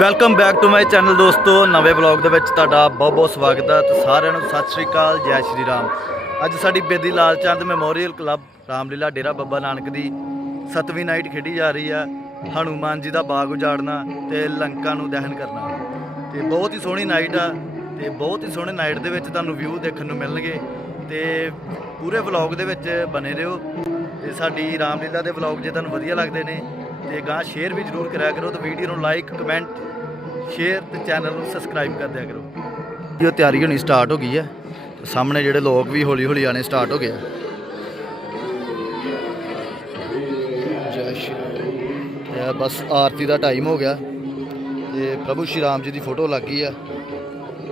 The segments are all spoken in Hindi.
Welcome back to my channel ਦੋਸਤੋ। ਨਵੇਂ ਵਲੌਗ ਦੇ ਵਿੱਚ ਤੁਹਾਡਾ ਬਹੁਤ ਬਹੁਤ ਸਵਾਗਤ ਹੈ। ਤੇ ਸਾਰਿਆਂ ਨੂੰ ਸਤਿ ਸ਼੍ਰੀ ਅਕਾਲ, ਜੈ ਸ਼੍ਰੀ ਰਾਮ। ਅੱਜ ਸਾਡੀ ਬੇਦੀ ਲਾਲ ਚੰਦ ਮੈਮੋਰੀਅਲ ਕਲੱਬ ਰਾਮਲੀਲਾ ਡੇਰਾ ਬੱਬਾ ਨਾਨਕ ਦੀ 7ਵੀਂ ਨਾਈਟ ਖੇਡੀ ਜਾ ਰਹੀ ਹੈ। ਹਨੂਮਾਨ ਜੀ ਦਾ ਬਾਗ ਉਜਾੜਨਾ ਤੇ ਲੰਕਾ ਨੂੰ ਦਹਨ ਕਰਨਾ। ਤੇ ਬਹੁਤ ਹੀ ਸੋਹਣੀ ਨਾਈਟ ਆ ਤੇ ਬਹੁਤ ਹੀ ਸੋਹਣੇ ਨਾਈਟ ਦੇ ਵਿੱਚ ਤੁਹਾਨੂੰ ਵਿਊ ਦੇਖਣ ਨੂੰ ਮਿਲਣਗੇ ਤੇ ਪੂਰੇ ਵਲੌਗ ਦੇ ਵਿੱਚ ਬਣੇ ਰਹੋ। ਤੇ ਸਾਡੀ ਰਾਮਲੀਲਾ ਦੇ ਵਲੌਗ ਜੇ ਤੁਹਾਨੂੰ ਵਧੀਆ ਲੱਗਦੇ ਨੇ ਤੇ ਗਾਂ ਸ਼ੇਅਰ ਵੀ ਜ਼ਰੂਰ ਕਰਿਆ ਕਰੋ। ਤੇ ਵੀਡੀਓ ਨੂੰ ਲਾਈਕ ਕਮੈਂਟ शेयर तो चैनल को सबसक्राइब कर दिया करो। जो तैयारी होनी स्टार्ट हो गई है तो सामने जोड़े लोग भी हौली हौली आने स्टार्ट हो गए। जय श्री बस आरती का टाइम हो गया तो प्रभु श्री राम जी की फोटो लग गई है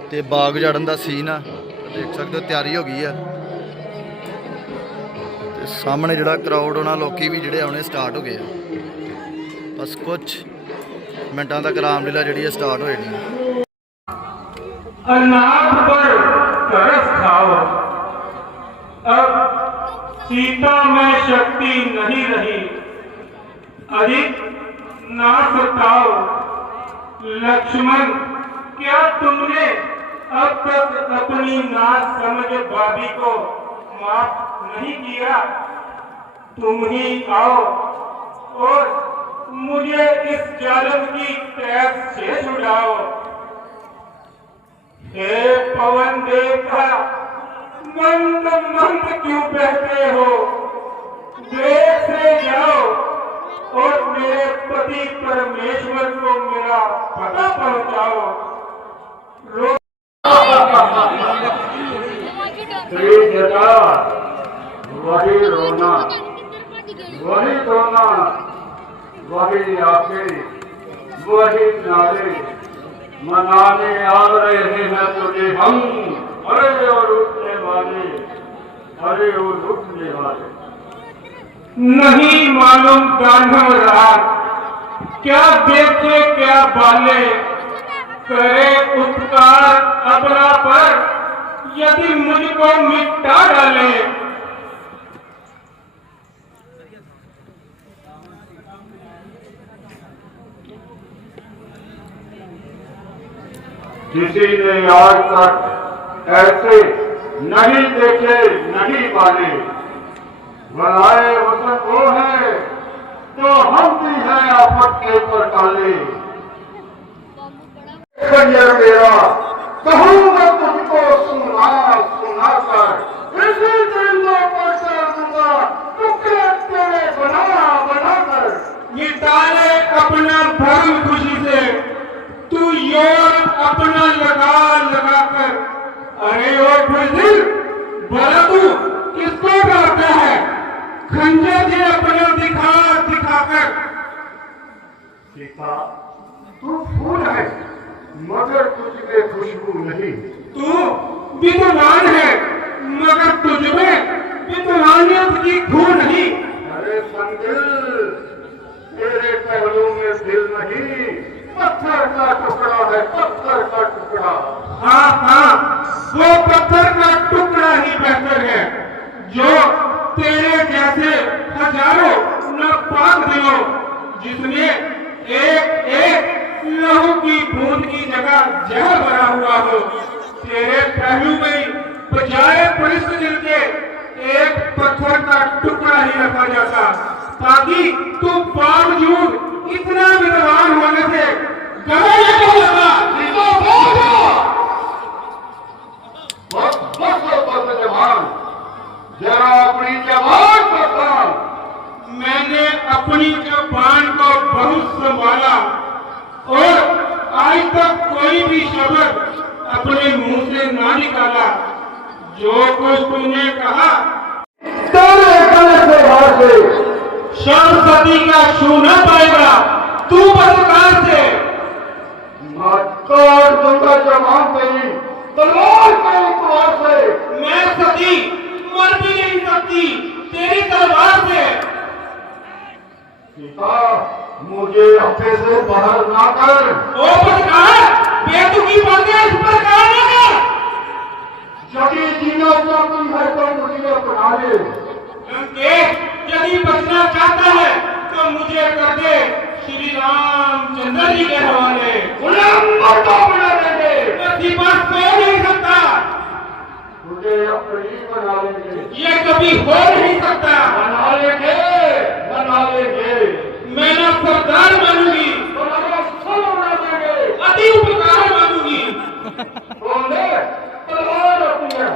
तो बाग उजाड़न का सीन आ देख सकते हो। तैयारी हो गई है तो सामने जोड़ा क्राउड होना लोग भी जोड़े आने स्टार्ट हो गए। बस कुछ मिनटा तक रामलीला जी स्टार्ट हो जानी। अनाथ पर तरस खाओ, अब सीता में शक्ति नहीं रही, अधिक ना सताओ। लक्ष्मण, क्या तुमने अब तक अपनी नासमझ भाभी को माफ नहीं किया? तुम ही आओ और मुझे इस जालिम की कैद से छुड़ाओ। हे पवन देवता, मंद मंद क्यों बहते हो? देर से जाओ और मेरे पति परमेश्वर को मेरा पता पहुंचाओ। वही रोना, वही रोना, वही आके वही नारे मनाने आ रहे हैं तुझे हम। अरे और उठने वाले, अरे और उठने वाले। नहीं मालूम गांधव रात, क्या बेचे क्या बाले, करे उपकार अपना पर यदि मुझको मिटा डाले। किसी ने आज तक ऐसे नहीं देखे नहीं पाले। बनाए वतन वो है तो हम भी हैं आफत के ऊपर काले। मेरा कहूँगा तुझको सुना सुना कर, इसी दिल पर कर दूंगा टुकड़े तेरे बना बना कर। ये डाले अपना धर्म खुशी से, तू योर अपना लगा लगा कर। अरे ओ बुजुर्ग, बोला तू किसको डरता है? खंजर से अपना दिखा दिखा कर। सीता, तू फूल है मगर तुझमें खुशबू नहीं। तू विद्वान है मगर तुझमें विद्वानियत की खू नहीं। अरे संदिल, तेरे पहलू में दिल नहीं, पत्थर का टुकड़ा है, पत्थर का टुकड़ा। हाँ हाँ, वो पत्थर का टुकड़ा ही बेहतर है जो तेरे जैसे हजारों नापाक दिलों जिसमें एक एक लहू की बूंद की जगह जहर भरा हुआ हो, तेरे पहलू में बजाय पुलिस दिल के एक पत्थर का टुकड़ा ही रखा जाता, ताकि तू बावजूद इतना विद्वान होने से जरा अपनी जबान पकड़ा। मैंने अपनी जबान को बहुत संभाला और आज तक कोई भी शब्द अपने मुंह से ना निकाला। जो कुछ तुमने कहा तेरे गले से बाहर से सरस्वती का छू न पाएगा। तू बदकार से काट दूंगा जबान तेरी तलवार से। मैं सती मर भी नहीं सकती तेरी तलवार से। सीता, मुझे अपने से बाहर ना कर। ओ बदकार, बेतुकी बातें इस पर कर ना कर। यदि जीना चाहती है तो मुझे अपना ले। यदि बचना चाहता है तो मुझे कर दे श्री रामचंद्र जी के हवाले। गुलाम मर्दों बना देंगे, नसीबा सो नहीं सकता, तुझे अपनी बना लेंगे, ये कभी हो नहीं सकता। बना लेंगे, बना लेंगे, मैं ना सरदार बनूंगी, बना देंगे, अति उपकार मांगूंगी। बोले तलवार अपनी है,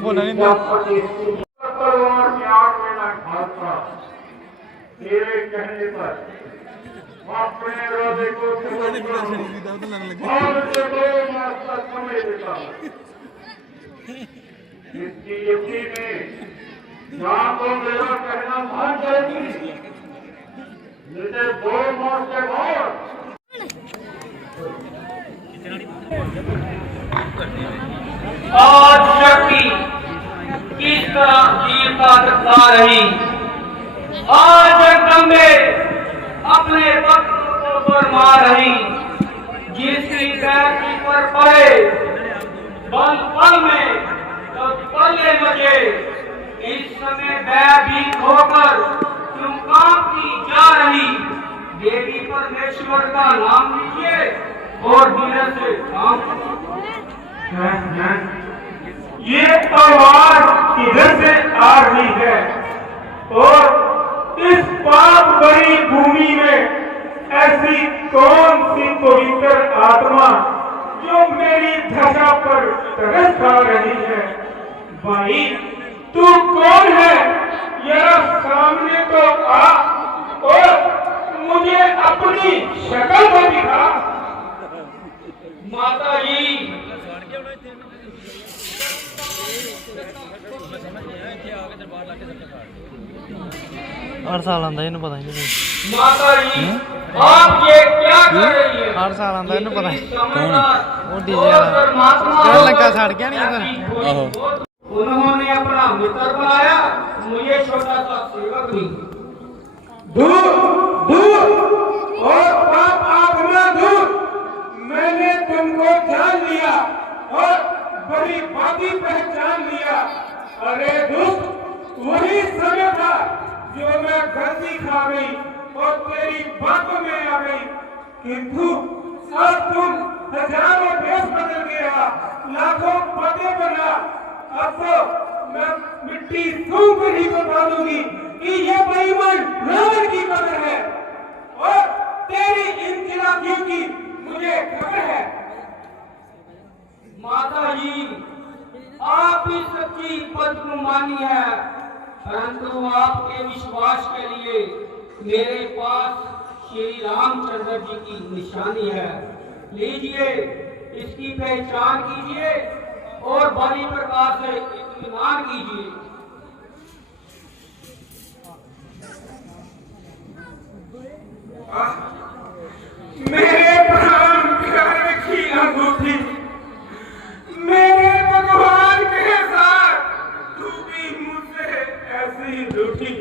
बोला नहीं तलवार ज्ञान में न भागता, तेरे कहने पर अपने इरादे को पूर्ण करूं और तुझे 2 मास तक समय देता हूं। इसकी युक्ति में जहां को मेरा कहना मान जाएगी, मुझे 2 मास के बाद आज शक्ति किस तरह वीरता दिखा रही, आज जगदम्बे अपने वक्त को फरमा रही, जिसकी बैठी पर पड़े बल पल में तो पल्ले मचे, इस समय भयभीत होकर क्यों कांपती जा रही, देवी परमेश्वर का नाम लीजिए और धीरे से काम। ये आवाज किधर से आ रही है और इस पाप भरी भूमि में ऐसी कौन सी पवित्र आत्मा जो मेरी ध्वजा पर तरस खा रही है। भाई तू कौन है, जरा सामने तो आ और मुझे अपनी शक्ल को दिखा। माता जी हर साल आंदा इन्हें पता नहीं। माता जी आप ये क्या कर रही है? हर साल आंदा इन्हें पता कौन? वो डीजे वाला लंका छाड़ गया नहीं इधर। आहो उन्होंने अपना मित्र बनाया, मुझे छोटा सा सेवक भी। दूर दूर और पाप आत्मा दूर, मैंने तुमको जान लिया और बड़ी बाती पहचान लिया। अरे दुष्ट, वही समय था जो मैं गलती खा गई और तेरी बातों में आ गई, किंतु अब तुम हजारों देश बदल गया, लाखों पते बना। अब तो मैं मिट्टी सूंघ कर ही बता दूंगी कि ये बेईमान रावण की कदर है और तेरी इन चिरागियों की मुझे खबर है। माता जी आप इस सच्ची पद को मानी है, परंतु आपके विश्वास के लिए मेरे पास श्री रामचंद्र जी की निशानी है, लीजिए इसकी पहचान कीजिए और बलि प्रकाश से इत्मीनान कीजिए। मेरे प्राण प्यारे की अंगूठी, मेरे भगवान के साथ तू भी मुझसे ऐसी ही रूठी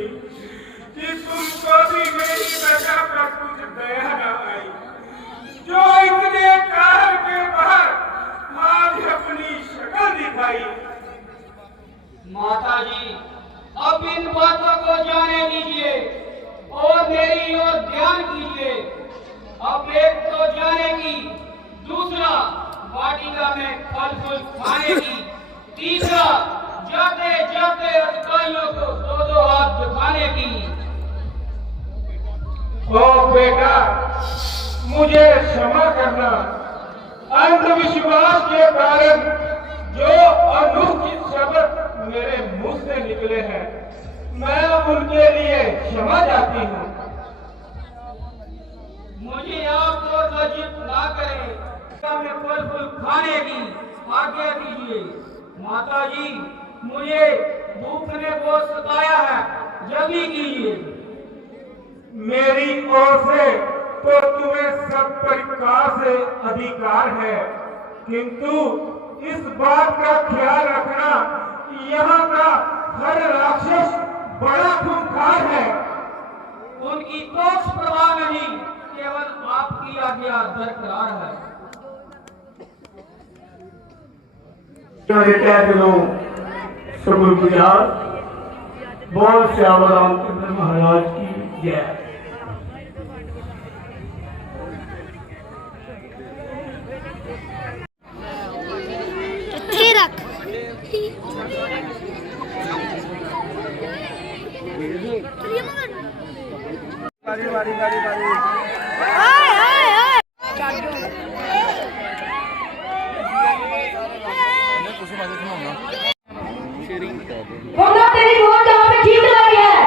कि तुमको भी मेरी वजह पर कुछ दया न आई, जो इतने काल के बाद आज अपनी शक्ल दिखाई। माता जी अब इन बातों को जाने दीजिए और मेरी ओर ध्यान कीजिए। अब एक तो जानेगी, दूसरा वाटिका में फल फूल खाने की, तीसरा जाते जाते अधिकारियों को 2-2 हाथ दिखाने की। ओ बेटा, मुझे क्षमा करना, अंधविश्वास के कारण जो अनुचित शब्द मेरे मुंह से निकले हैं, मैं उनके लिए क्षमा चाहती हूँ। मुझे आप और लज्जित ना करें, में फल फूल खाने की आज्ञा दीजिए। माता जी मुझे भूख ने बहुत सताया है, जल्दी कीजिए। मेरी ओर से तो तुम्हें सब प्रकार से अधिकार है, किंतु इस बात का ख्याल रखना, यहाँ का हर राक्षस बड़ा खूंखार है। उनकी कुछ परवाह नहीं, केवल आपकी आज्ञा बरकरार है। तय दिलों शुक्रगुजार। बोल श्याम रामचंद्र महाराज की जय। तेरी बहुत जहाँ पे ठीक लगी है।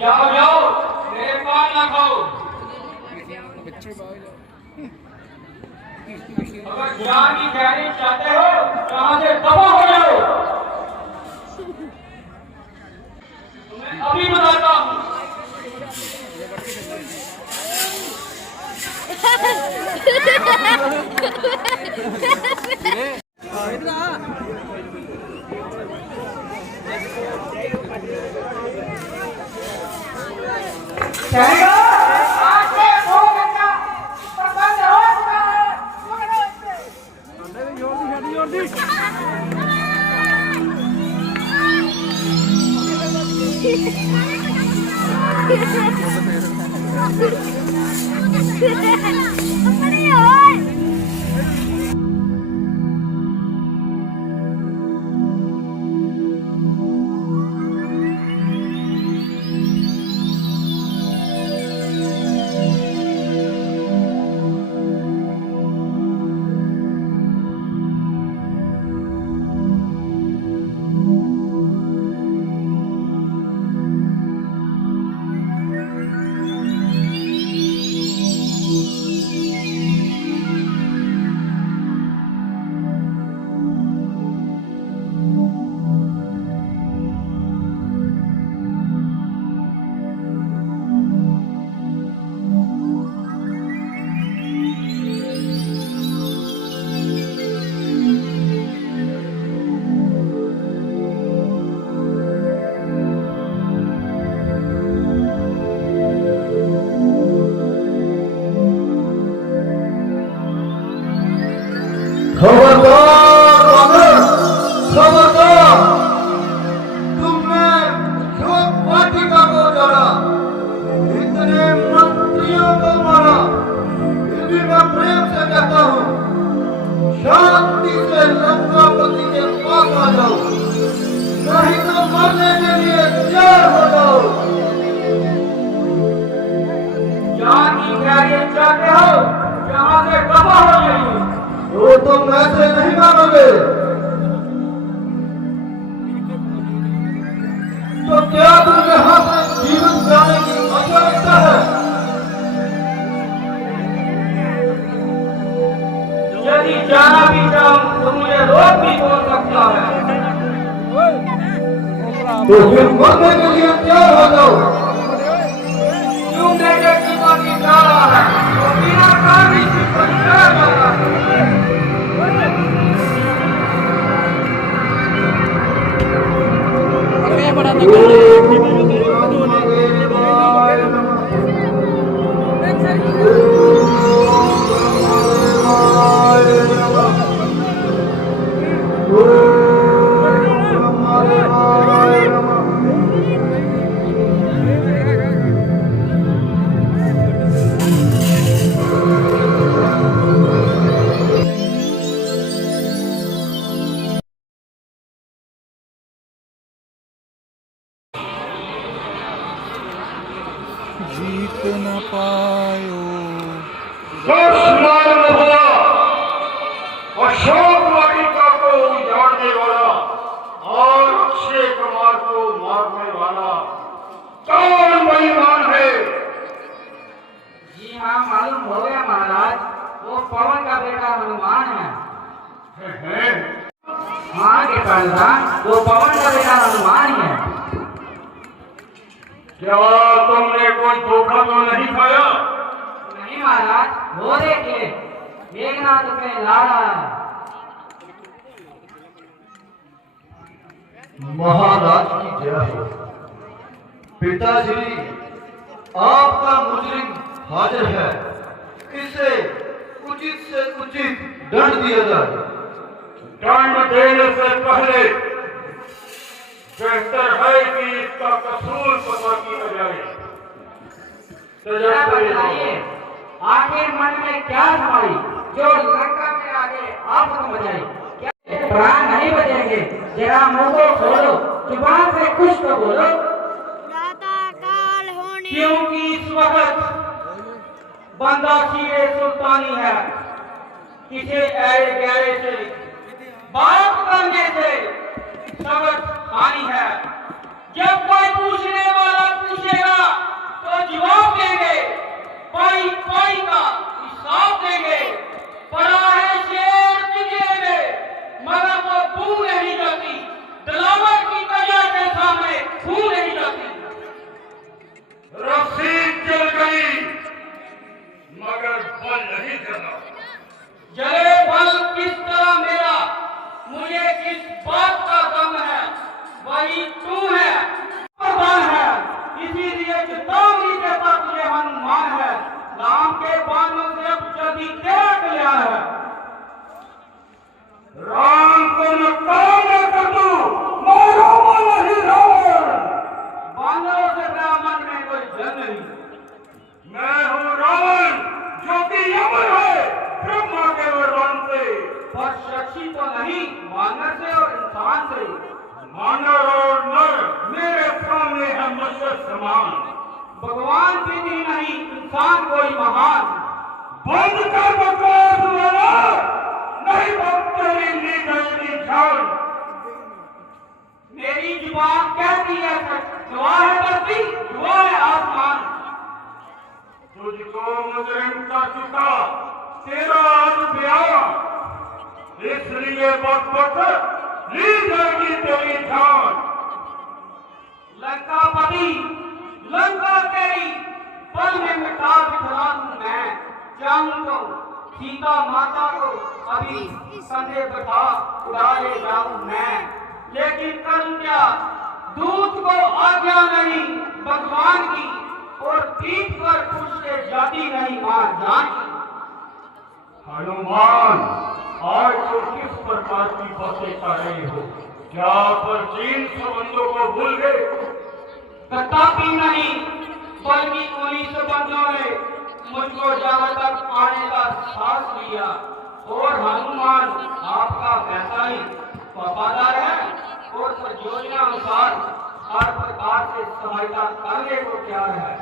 जाओ जाओ, मेरे पास ना खाओ। अगर जान की खैरी चाहते हो, यहाँ से दफा हो जाओ। तुम्हें अभी बताता हूँ। तुमने जो वाटिका को जला, इतने मंत्रियों को मारा, फिर भी मैं प्रेम से कहता हूँ, शांति से लंकापति के पास आ जाओ, नहीं तो मरने के लिए तैयार हो जाओ। जान की खैरी चाहते हो, यहाँ से दफा हो जाइए। वो तुम ऐसे नहीं मानोगे तो क्या तुम यहाँ से जीवन जाने की आवश्यकता है? यदि जाना भी चाहूं तो मुझे रोक भी हो सकता है। तो फिर मरने के लिए तैयार हो जाओ। क्यों मेरे जीवन की जा रहा है तो बिना कारण की परीक्षा जाता है। बड़ा जीत न पायो। अशोक वाटिका को उजाड़ने वाला और अक्षय कुमार को मारने वाला कौन बेईमान है? जी हाँ, मालूम हो गया महाराज, वो पवन का बेटा हनुमान है। हाँ के प्रधान, वो पवन का बेटा हनुमान है। क्या तुमने कोई धोखा तो नहीं खाया? नहीं महाराज, वो देखिए मेघनाथ में लाड़ा। महाराज की जय हो। पिताश्री, आपका मुजरिम हाजिर है, इसे उचित से उचित दंड दिया जाए। दंड देने से पहले बेहतर है कि इसका कसूर पता किया जाए। जरा बताइए, आखिर मन में क्या समाई जो लंका में आगे आफत मचाई? क्या प्राण नहीं बचेंगे? जरा मुंह को खोलो, जुबान से कुछ तो बोलो। क्योंकि इस वक्त बंदा शीरे सुल्तानी है। किसे ऐरे गहरे से बात करने से सबक हानि है। जब कोई पूछने वाला पूछेगा तो जवाब देंगे, पाई पाई का हिसाब देंगे। पड़ा है शेर पिंजरे में मगर वो भूल नहीं जाती, दिलावर की वजह के सामने भूल नहीं जाती। रस्सी जल गई मगर बल नहीं जला। जले बल किस तरह मेरा, मुझे किस बात का गम है, वही तू है, प्रधान है। इसीलिए चेतावनी देता तुझे हनुमान है। राम के बाणों से अब जल्दी तेरा कल्याण है। राम को नकार न कर दो, मारो नहीं रावण। बानरों से मेरा मन में कोई जंग नहीं। मैं हूँ रावण जो कि अमर है ब्रह्मा के वरदान से। पर शक्ति तो नहीं, मानव से और इंसान से। मानव और नर मेरे सामने है मनुष्य समान। भगवान भी नहीं, इंसान कोई महान। बंद कर बकवास वाला, नहीं तेरी ली गई जान। मेरी जुबान कहती है सच, दुआ है धरती, दुआ है आसमान। तुझको मुजरिम का चुका तेरा आज ब्याह, इसलिए बक ली जाएगी तेरी जान। लंकापति, लंका तेरी पल में मिटा दिखला दूं मैं। चाहूं तो सीता माता को अभी कंधे बैठा उड़ा ले जाऊं मैं। लेकिन करूं क्या, दूत को आज्ञा नहीं भगवान की, और पीठ पर कुछ से जाती नहीं मां जान की। हनुमान, आज तो किस प्रकार की बातें कर रहे हो? क्या प्राचीन संबंधों को भूल गए? कदापि नहीं, बल्कि उन्हीं संबंधों ने मुझको जहाँ तक आने का साहस लिया। और हनुमान आपका वैसा ही वफादार है और परियोजना अनुसार हर प्रकार से सहायता करने को तैयार है।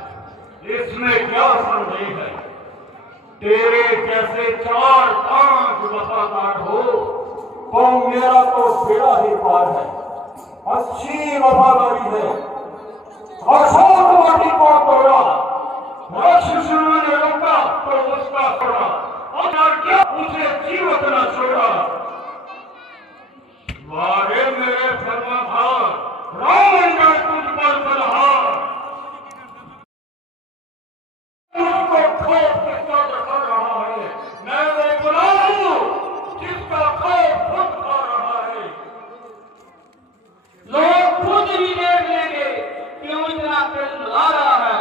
इसमें क्या संदेह है? तेरे जैसे 4-5 वफादार हो तो मेरा तो बेड़ा ही पार है। अच्छी वफादारी है। अशोक वाटी को तोड़ा, राक्षसों ने रोका तो उसका छोड़ा, और क्या उसे जीवित न छोड़ा। वारे मेरे फरमाधार, रावण का तुझ पर बलहार। मुझको खौफ किसका दिखा रहा है? मैं वो बुला हूं जिसका खौफ खुद खा रहा है। लोग खुद ही देख लेंगे क्यों इतना तेल मिला रहा है।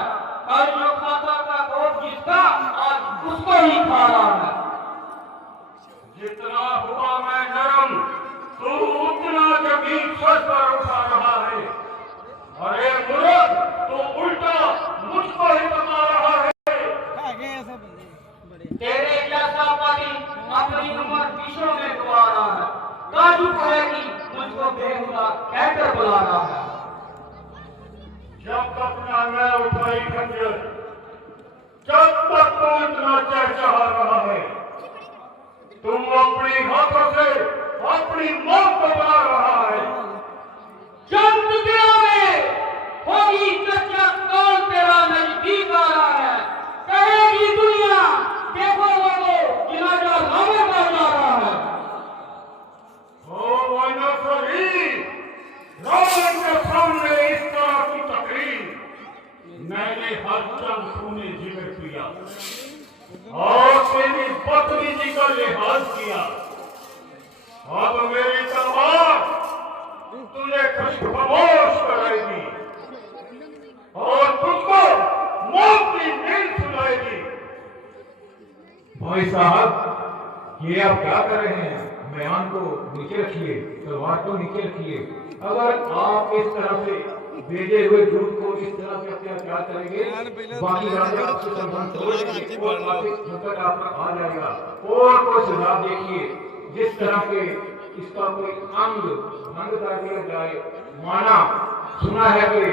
कल जो खाता का खौफ जिसका, आज उसको ही खा रहा है। जितना हुआ मैं नरम, तू उतना जमीन सर पर उठा रहा है। अरे मूर्ख, तू उल्टा मुझको ही बता रहा है। तेरे जैसा पति अपनी उम्र विश्व में गवा रहा है। काजू कहेगी मुझको बेहुदा कहकर बुला रहा है। जब तक ना मैं उठाई खंजर, जब तक तू इतना चहचहा रहा है। तुम अपनी हाथों से अपनी मौत को बना रहा है। जब दुनिया में होगी चर्चा कौन तेरा नजदीक आ रहा है। कहेगी दुनिया देखो वो जिनाजा लावे का जा रहा है। ओ वैनासुरी, रावण के सामने इस तरह की तकरीर मैंने हर जब तूने जिक्र किया और तेरी बदतमीजी का लिहाज किया। को नीचे रखिए, तलवार को नीचे रखिए। अगर आप इस तरह से भेजे हुए दूध को इस तरह से अत्याचार करेंगे, बाकी राजा आपसे संबंध तोड़ेंगे और आपके संकट आप पर आ जाएगा। और कोई सुझाव देखिए जिस तरह के इसका कोई अंग भंग कर दिया जाए। माना सुना है कि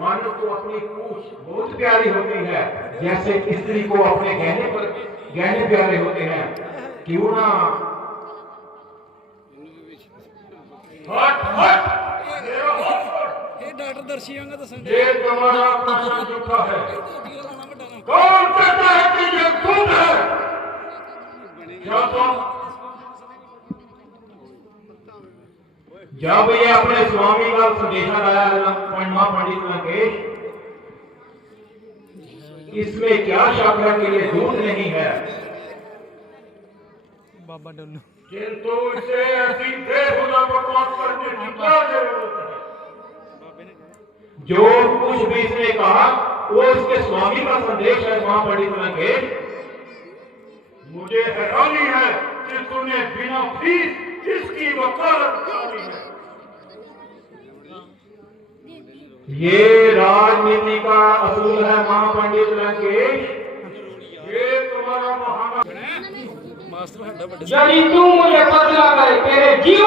मानव को अपनी पूंछ बहुत प्यारी होती है, जैसे स्त्री को अपने गहने प्यारे होते हैं। क्यों ना हट हट ਇਹ ਡਾਕਟਰ ਦਰਸ਼ੀ ਵਾਂਗਾ ਦੱਸਣ ये तुम्हारा प्रश्न झूठा है। कौन कहता है कि ये झूठ है? क्या तुम जब ये अपने स्वामी का संदेशा लाया मां पंडित लंकेश, इसमें क्या शक है कि ये झूठ नहीं है, ਬਾਬਾ ਡੋਲੂ किंतु इसे ऐसी बेहुदा बकवास करने की क्या जरूरत है? जो कुछ भी इसने कहा वो उसके स्वामी का संदेश है मां पंडित लंकेश। मुझे हैरानी है कि तूने बिना फीस इसकी वकालत की है। ये राजनीति का असूल है मां पंडित लंकेश। ये तुम्हारा महान ਮਾਸਟਰ ਸਾਡਾ ਵੱਡਾ यदि तू मुझे बदला करे तेरे जीवन